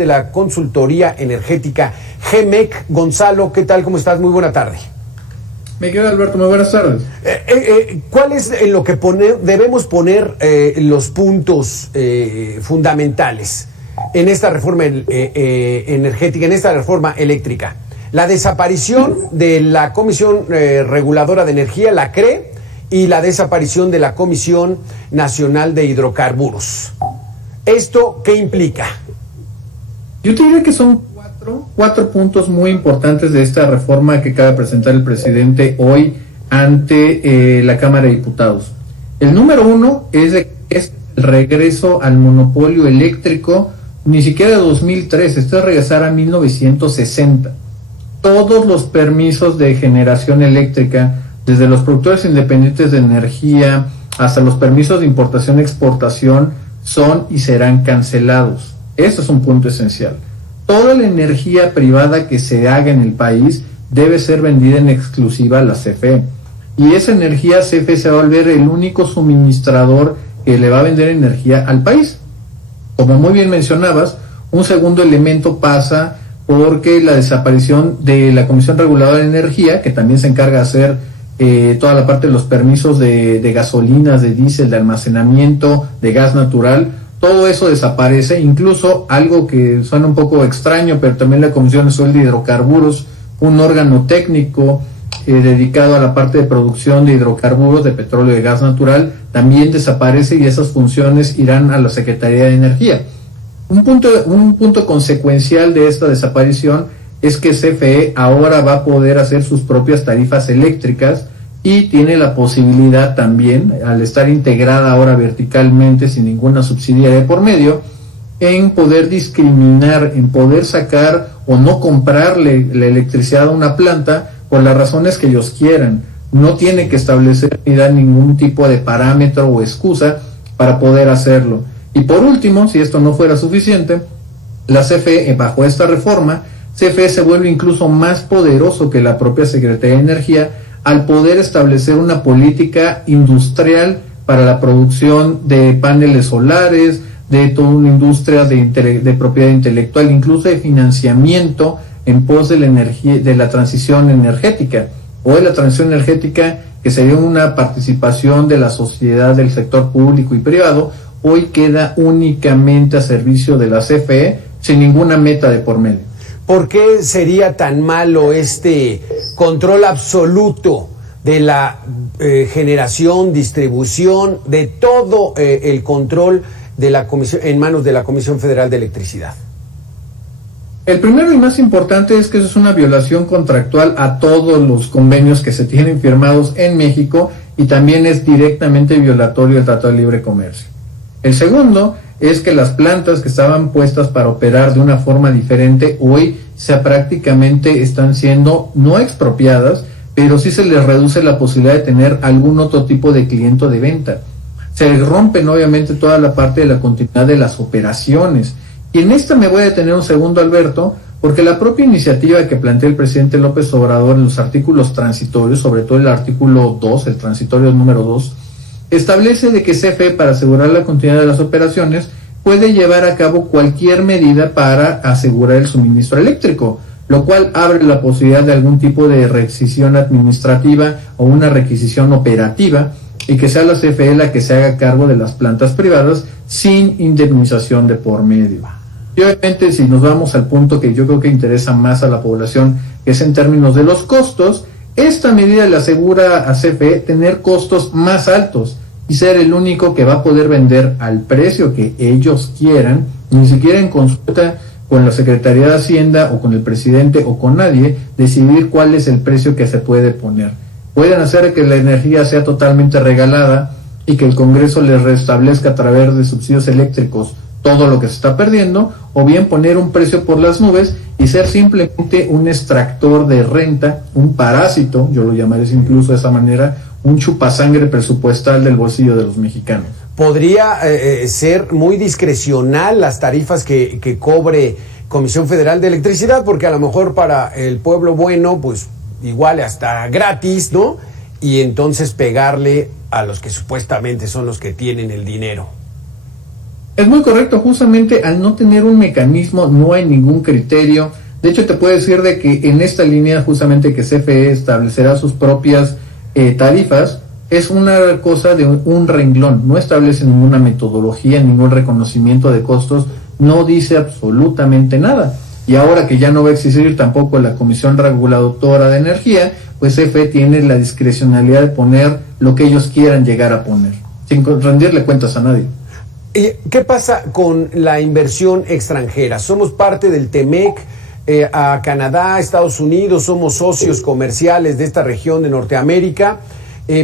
de la consultoría energética GEMEC. Gonzalo, ¿qué tal? ¿Cómo estás? Muy buena tarde. Me queda Alberto, muy buenas tardes. ¿Cuál es en lo que debemos poner los puntos fundamentales en esta reforma energética, en esta reforma eléctrica? La desaparición de la Comisión Reguladora de Energía, la CRE, y la desaparición de la Comisión Nacional de Hidrocarburos. ¿Esto qué implica? Yo te diría que son cuatro puntos muy importantes de esta reforma que acaba de presentar el presidente hoy ante la Cámara de Diputados. El número uno es el regreso al monopolio eléctrico, ni siquiera de 2003, esto es regresar a 1960. Todos los permisos de generación eléctrica, desde los productores independientes de energía hasta los permisos de importación y exportación, son y serán cancelados. Eso es un punto esencial. Toda la energía privada que se haga en el país debe ser vendida en exclusiva a la CFE. Y esa energía CFE se va a volver el único suministrador que le va a vender energía al país. Como muy bien mencionabas, un segundo elemento pasa porque la desaparición de la Comisión Reguladora de Energía, que también se encarga de hacer toda la parte de los permisos de gasolinas, de diésel, de almacenamiento, de gas natural, todo eso desaparece. Incluso algo que suena un poco extraño, pero también la Comisión Nacional de Hidrocarburos, un órgano técnico dedicado a la parte de producción de hidrocarburos, de petróleo y de gas natural, también desaparece y esas funciones irán a la Secretaría de Energía. Un punto consecuencial de esta desaparición es que CFE ahora va a poder hacer sus propias tarifas eléctricas y tiene la posibilidad también, al estar integrada ahora verticalmente sin ninguna subsidiaria por medio, en poder discriminar, en poder sacar o no comprarle la electricidad a una planta por las razones que ellos quieran. No tiene que establecer ni dar ningún tipo de parámetro o excusa para poder hacerlo. Y por último, si esto no fuera suficiente, la CFE, bajo esta reforma, CFE se vuelve incluso más poderoso que la propia Secretaría de Energía al poder establecer una política industrial para la producción de paneles solares, de toda una industria de propiedad intelectual, incluso de financiamiento en pos de la energía, de la transición energética. Hoy la transición energética, que sería una participación de la sociedad, del sector público y privado, hoy queda únicamente a servicio de la CFE sin ninguna meta de por medio. ¿Por qué sería tan malo este control absoluto de la generación, distribución, de todo el control de la comisión en manos de la Comisión Federal de Electricidad? El primero y más importante es que eso es una violación contractual a todos los convenios que se tienen firmados en México y también es directamente violatorio del Tratado de Libre Comercio. El segundo es que las plantas que estaban puestas para operar de una forma diferente hoy prácticamente están siendo no expropiadas, pero sí se les reduce la posibilidad de tener algún otro tipo de cliente de venta. Se rompen obviamente toda la parte de la continuidad de las operaciones. Y en esta me voy a detener un segundo, Alberto, porque la propia iniciativa que plantea el presidente López Obrador en los artículos transitorios, sobre todo el artículo 2, el transitorio número 2, establece de que CFE, para asegurar la continuidad de las operaciones, puede llevar a cabo cualquier medida para asegurar el suministro eléctrico, lo cual abre la posibilidad de algún tipo de requisición administrativa o una requisición operativa y que sea la CFE la que se haga cargo de las plantas privadas sin indemnización de por medio. Y obviamente, si nos vamos al punto que yo creo que interesa más a la población, que es en términos de los costos, esta medida le asegura a CFE tener costos más altos y ser el único que va a poder vender al precio que ellos quieran, ni siquiera en consulta con la Secretaría de Hacienda o con el presidente o con nadie, decidir cuál es el precio que se puede poner. Pueden hacer que la energía sea totalmente regalada y que el Congreso les restablezca a través de subsidios eléctricos todo lo que se está perdiendo, o bien poner un precio por las nubes y ser simplemente un extractor de renta, un parásito, yo lo llamaré incluso de esa manera, un chupasangre presupuestal del bolsillo de los mexicanos. ¿Podría ser muy discrecional las tarifas que cobre Comisión Federal de Electricidad? Porque a lo mejor para el pueblo bueno, pues igual hasta gratis, ¿no? Y entonces pegarle a los que supuestamente son los que tienen el dinero. Es muy correcto, justamente al no tener un mecanismo no hay ningún criterio. De hecho, te puedo decir de que en esta línea justamente que CFE establecerá sus propias tarifas, es una cosa de un renglón, no establece ninguna metodología, ningún reconocimiento de costos, no dice absolutamente nada. Y ahora que ya no va a existir tampoco la Comisión Reguladora de Energía, pues CFE tiene la discrecionalidad de poner lo que ellos quieran llegar a poner, sin rendirle cuentas a nadie. ¿Qué pasa con la inversión extranjera? Somos parte del TEMEC, a Canadá, Estados Unidos, somos socios comerciales de esta región de Norteamérica.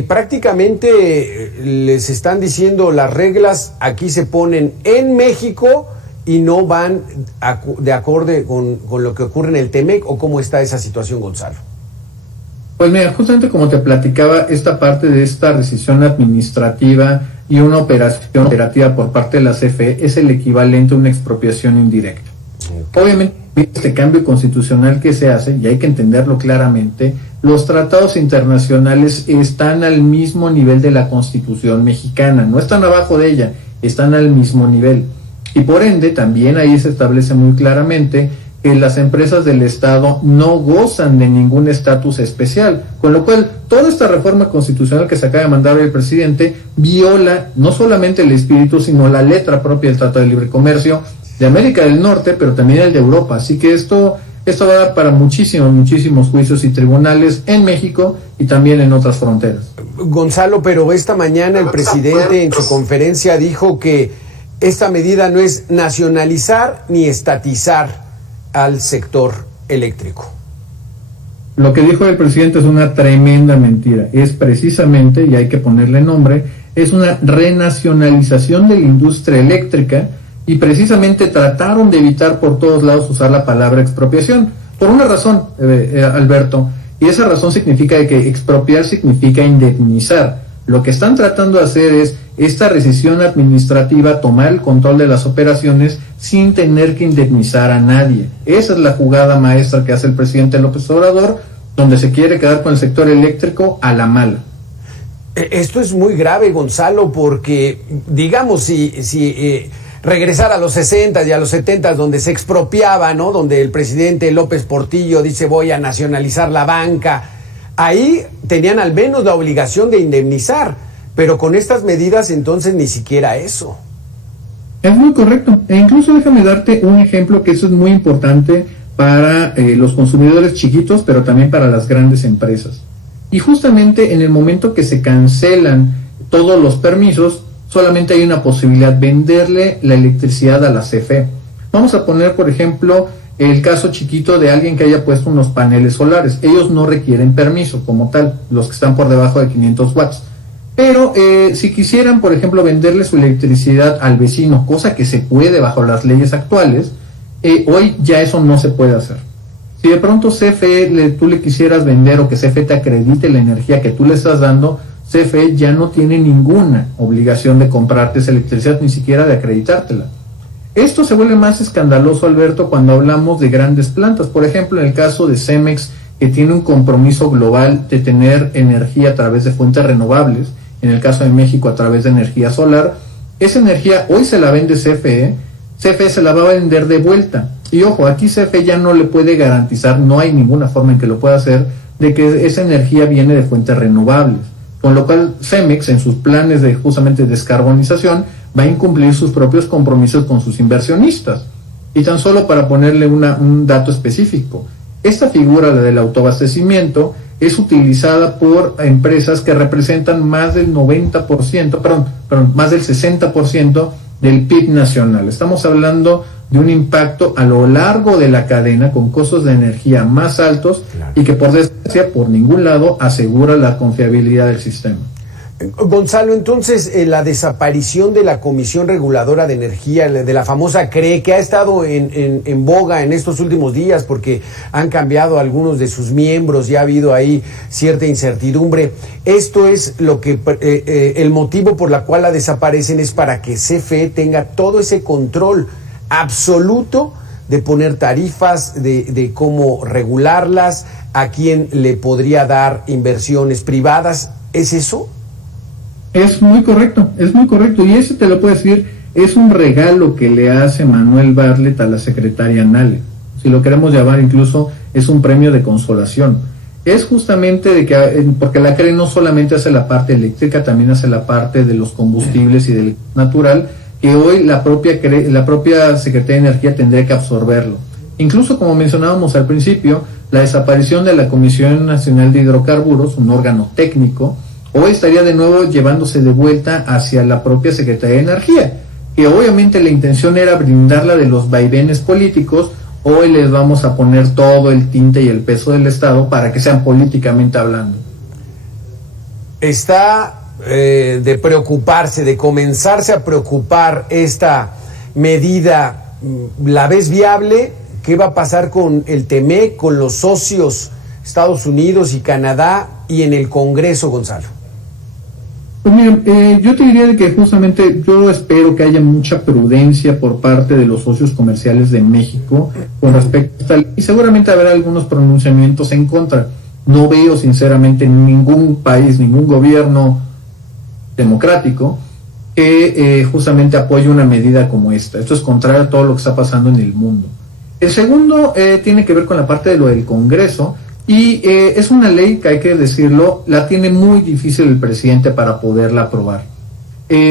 Prácticamente les están diciendo las reglas aquí se ponen en México y no van de acorde con lo que ocurre en el TEMEC, ¿o cómo está esa situación, Gonzalo? Pues mira, justamente como te platicaba, esta parte de esta rescisión administrativa y una operación operativa por parte de la CFE es el equivalente a una expropiación indirecta. Okay. Obviamente, este cambio constitucional que se hace, y hay que entenderlo claramente, los tratados internacionales están al mismo nivel de la Constitución mexicana, no están abajo de ella, están al mismo nivel. Y por ende, también ahí se establece muy claramente que las empresas del Estado no gozan de ningún estatus especial, con lo cual toda esta reforma constitucional que se acaba de mandar el presidente viola no solamente el espíritu, sino la letra propia del Tratado de Libre Comercio de América del Norte, pero también el de Europa. Así que esto va a dar para muchísimos juicios y tribunales en México y también en otras fronteras. Gonzalo, pero esta mañana el presidente en su conferencia dijo que esta medida no es nacionalizar ni estatizar al sector eléctrico. Lo que dijo el presidente es una tremenda mentira. Es precisamente, y hay que ponerle nombre, es una renacionalización de la industria eléctrica, y precisamente trataron de evitar por todos lados usar la palabra expropiación. Por una razón, Alberto, y esa razón significa que expropiar significa indemnizar. Lo que están tratando de hacer es esta rescisión administrativa, tomar el control de las operaciones sin tener que indemnizar a nadie. Esa es la jugada maestra que hace el presidente López Obrador, donde se quiere quedar con el sector eléctrico a la mala. Esto es muy grave, Gonzalo, porque digamos si regresar a los 60 y a los 70 donde se expropiaba, ¿no? Donde el presidente López Portillo dice voy a nacionalizar la banca, ahí tenían al menos la obligación de indemnizar, pero con estas medidas entonces ni siquiera eso. Es muy correcto, e incluso déjame darte un ejemplo que eso es muy importante para los consumidores chiquitos, pero también para las grandes empresas. Y justamente en el momento que se cancelan todos los permisos, solamente hay una posibilidad, venderle la electricidad a la CFE. Vamos a poner, por ejemplo, el caso chiquito de alguien que haya puesto unos paneles solares. Ellos no requieren permiso como tal, los que están por debajo de 500 watts. Pero si quisieran, por ejemplo, venderle su electricidad al vecino, cosa que se puede bajo las leyes actuales, hoy ya eso no se puede hacer. Si de pronto CFE tú le quisieras vender o que CFE te acredite la energía que tú le estás dando, CFE ya no tiene ninguna obligación de comprarte esa electricidad, ni siquiera de acreditártela. Esto se vuelve más escandaloso, Alberto, cuando hablamos de grandes plantas. Por ejemplo, en el caso de Cemex, que tiene un compromiso global de tener energía a través de fuentes renovables, en el caso de México a través de energía solar, esa energía hoy se la vende CFE se la va a vender de vuelta. Y ojo, aquí CFE ya no le puede garantizar, no hay ninguna forma en que lo pueda hacer, de que esa energía viene de fuentes renovables. Con lo cual Cemex en sus planes de justamente descarbonización va a incumplir sus propios compromisos con sus inversionistas. Y tan solo para ponerle un dato específico, esta figura, la del autoabastecimiento, es utilizada por empresas que representan más del 90%, más del 60% del PIB nacional. Estamos hablando de un impacto a lo largo de la cadena con costos de energía más altos, claro, y que por desgracia por ningún lado asegura la confiabilidad del sistema. Gonzalo, entonces la desaparición de la Comisión Reguladora de Energía, de la famosa CRE, que ha estado en boga en estos últimos días porque han cambiado algunos de sus miembros y ha habido ahí cierta incertidumbre, esto es lo que el motivo por la cual la desaparecen es para que CFE tenga todo ese control absoluto de poner tarifas, de cómo regularlas, a quién le podría dar inversiones privadas. ¿Es eso? Es muy correcto, y eso te lo puedo decir es un regalo que le hace Manuel Bartlett a la secretaria Nale. Si lo queremos llamar, incluso es un premio de consolación. Es justamente de que, porque la CRE no solamente hace la parte eléctrica, también hace la parte de los combustibles y del natural, que hoy la propia Secretaría de Energía tendría que absorberlo. Incluso, como mencionábamos al principio, la desaparición de la Comisión Nacional de Hidrocarburos, un órgano técnico, hoy estaría de nuevo llevándose de vuelta hacia la propia Secretaría de Energía, que obviamente la intención era brindarla de los vaivenes políticos. Hoy les vamos a poner todo el tinte y el peso del Estado para que sean políticamente hablando. Está de preocuparse, de comenzarse a preocupar esta medida. ¿La ves viable? ¿Qué va a pasar con el TEMEC, con los socios Estados Unidos y Canadá y en el Congreso, Gonzalo? Pues mira, yo te diría que justamente yo espero que haya mucha prudencia por parte de los socios comerciales de México con respecto a esta ley, y seguramente habrá algunos pronunciamientos en contra. No veo sinceramente ningún país, ningún gobierno democrático que justamente apoye una medida como esta. Esto es contrario a todo lo que está pasando en el mundo. El segundo tiene que ver con la parte de lo del Congreso. Y es una ley que, hay que decirlo, la tiene muy difícil el presidente para poderla aprobar.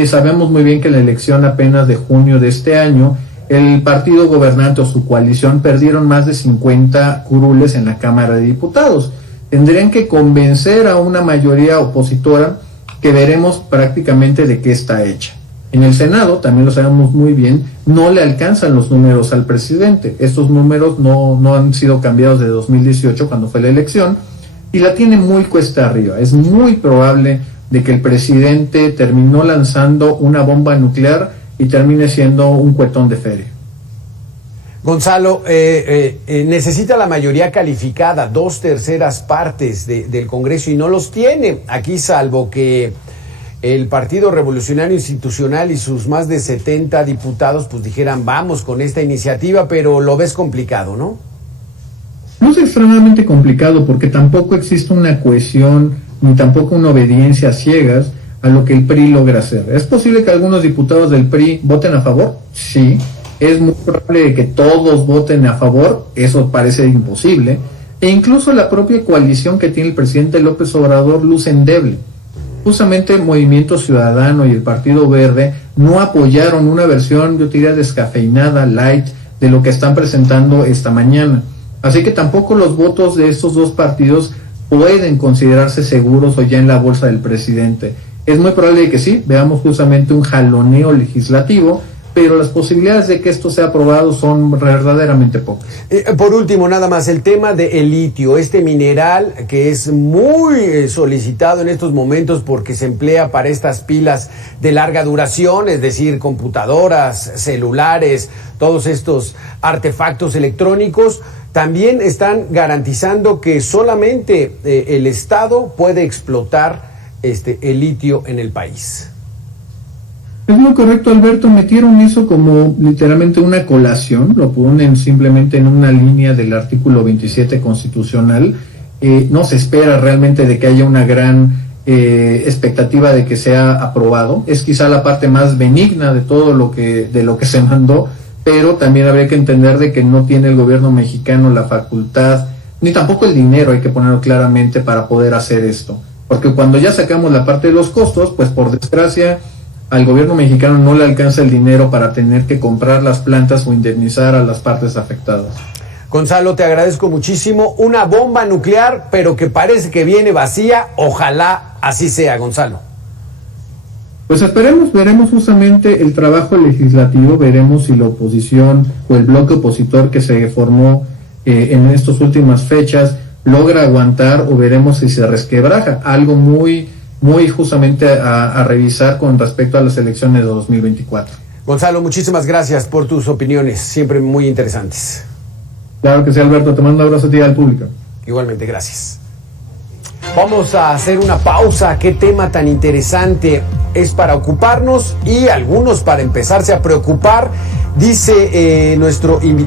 Sabemos muy bien que en la elección apenas de junio de este año, el partido gobernante o su coalición perdieron más de 50 curules en la Cámara de Diputados. Tendrían que convencer a una mayoría opositora que veremos prácticamente de qué está hecha. En el Senado, también lo sabemos muy bien, no le alcanzan los números al presidente. Estos números no han sido cambiados de 2018, cuando fue la elección, y la tiene muy cuesta arriba. Es muy probable de que el presidente terminó lanzando una bomba nuclear y termine siendo un cuetón de feria. Gonzalo, necesita la mayoría calificada, 2/3 partes del Congreso, y no los tiene aquí, salvo que el Partido Revolucionario Institucional y sus más de 70 diputados pues dijeran vamos con esta iniciativa, pero lo ves complicado, ¿no? No es extremadamente complicado porque tampoco existe una cohesión ni tampoco una obediencia a ciegas a lo que el PRI logra hacer. ¿Es posible que algunos diputados del PRI voten a favor? Sí. ¿Es muy probable que todos voten a favor? Eso parece imposible. E incluso la propia coalición que tiene el presidente López Obrador luce endeble. Justamente Movimiento Ciudadano y el Partido Verde no apoyaron una versión, yo diría, descafeinada, light, de lo que están presentando esta mañana. Así que tampoco los votos de estos dos partidos pueden considerarse seguros o ya en la bolsa del presidente. Es muy probable que sí, veamos justamente un jaloneo legislativo, pero las posibilidades de que esto sea aprobado son verdaderamente pocas. Por último, nada más, el tema del litio, este mineral que es muy solicitado en estos momentos porque se emplea para estas pilas de larga duración, es decir, computadoras, celulares, todos estos artefactos electrónicos, también están garantizando que solamente el Estado puede explotar el litio en el país. Es muy correcto, Alberto. Metieron eso como literalmente una colación, lo ponen simplemente en una línea del artículo 27 constitucional. No se espera realmente de que haya una gran expectativa de que sea aprobado. Es quizá la parte más benigna de todo lo que se mandó, pero también habría que entender de que no tiene el gobierno mexicano la facultad, ni tampoco el dinero, hay que ponerlo claramente, para poder hacer esto. Porque cuando ya sacamos la parte de los costos, pues por desgracia al gobierno mexicano no le alcanza el dinero para tener que comprar las plantas o indemnizar a las partes afectadas. Gonzalo, te agradezco muchísimo. Una bomba nuclear, pero que parece que viene vacía. Ojalá así sea, Gonzalo. Pues esperemos, veremos justamente el trabajo legislativo, veremos si la oposición o el bloque opositor que se formó en estas últimas fechas logra aguantar, o veremos si se resquebraja. Algo muy justamente a revisar con respecto a las elecciones de 2024. Gonzalo, muchísimas gracias por tus opiniones, siempre muy interesantes. Claro que sí, Alberto, te mando un abrazo a ti y al público. Igualmente, gracias. Vamos a hacer una pausa. Qué tema tan interesante es para ocuparnos y algunos para empezarse a preocupar, dice nuestro invitado.